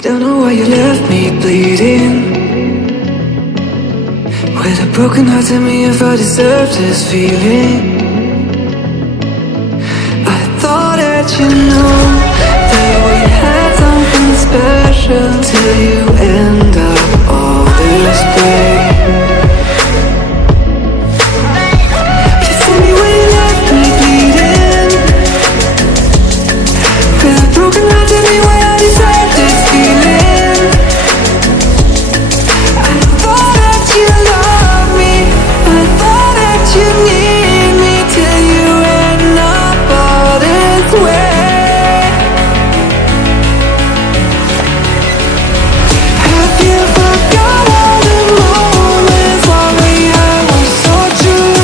Don't know why you left me bleeding. With a broken heart, tell me if I deserve this feeling. I thought that you know that we had something special till you end up all this way. You tell me when you left me bleeding. With a broken heart, tell me why I deserve this feeling. I thought that you loved me, I thought that you need me till you end up all this way. Have you forgot all the moments while we had was so true?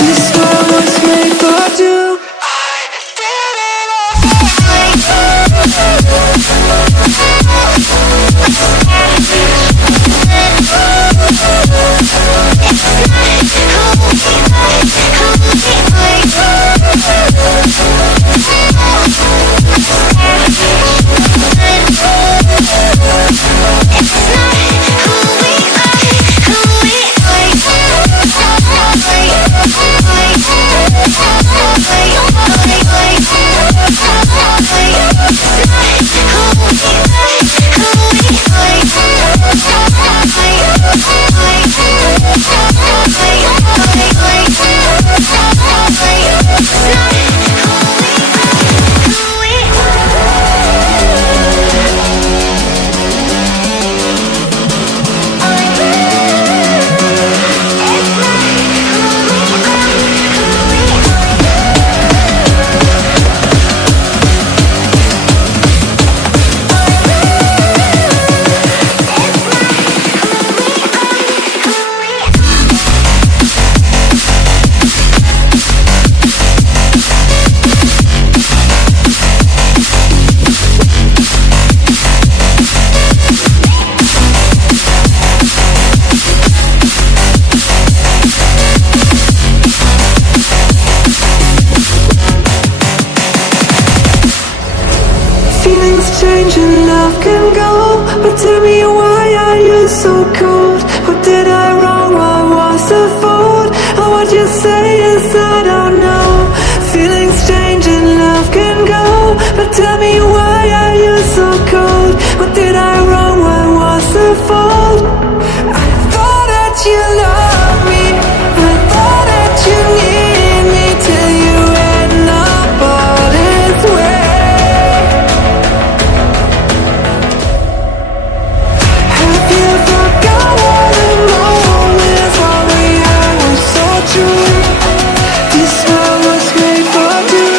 This world was made for two. I did it Feelings change and love can go, but tell me why are you so cold? What did I wrong? What was the fault? Or what you say is I don't know. Feelings change and love can go, but tell me why are you so cold? What did I wrong? What was the fault? I thought that you loved me, I thought that you need me till you end up all this way. Have you forgot all the moments while we had was so true? This world was made for two.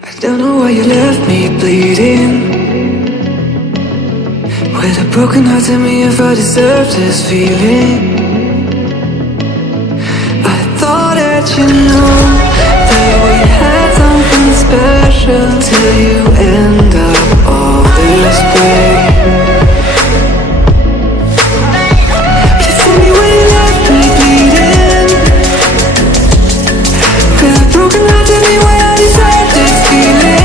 I don't know why you left me bleeding. With a broken heart, tell me if I deserve this feeling. I thought that you know that we had something special till you end up all this way. You tell me when you left me bleeding. With a broken heart, tell me why I deserve this feeling.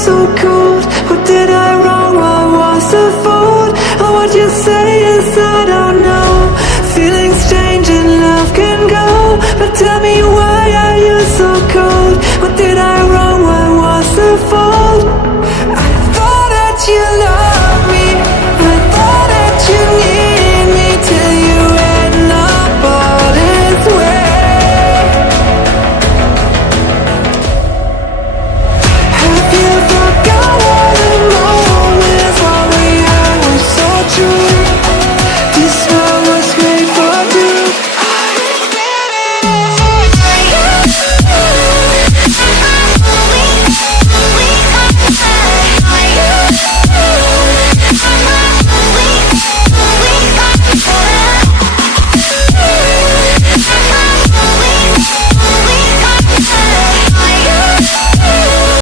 so cold.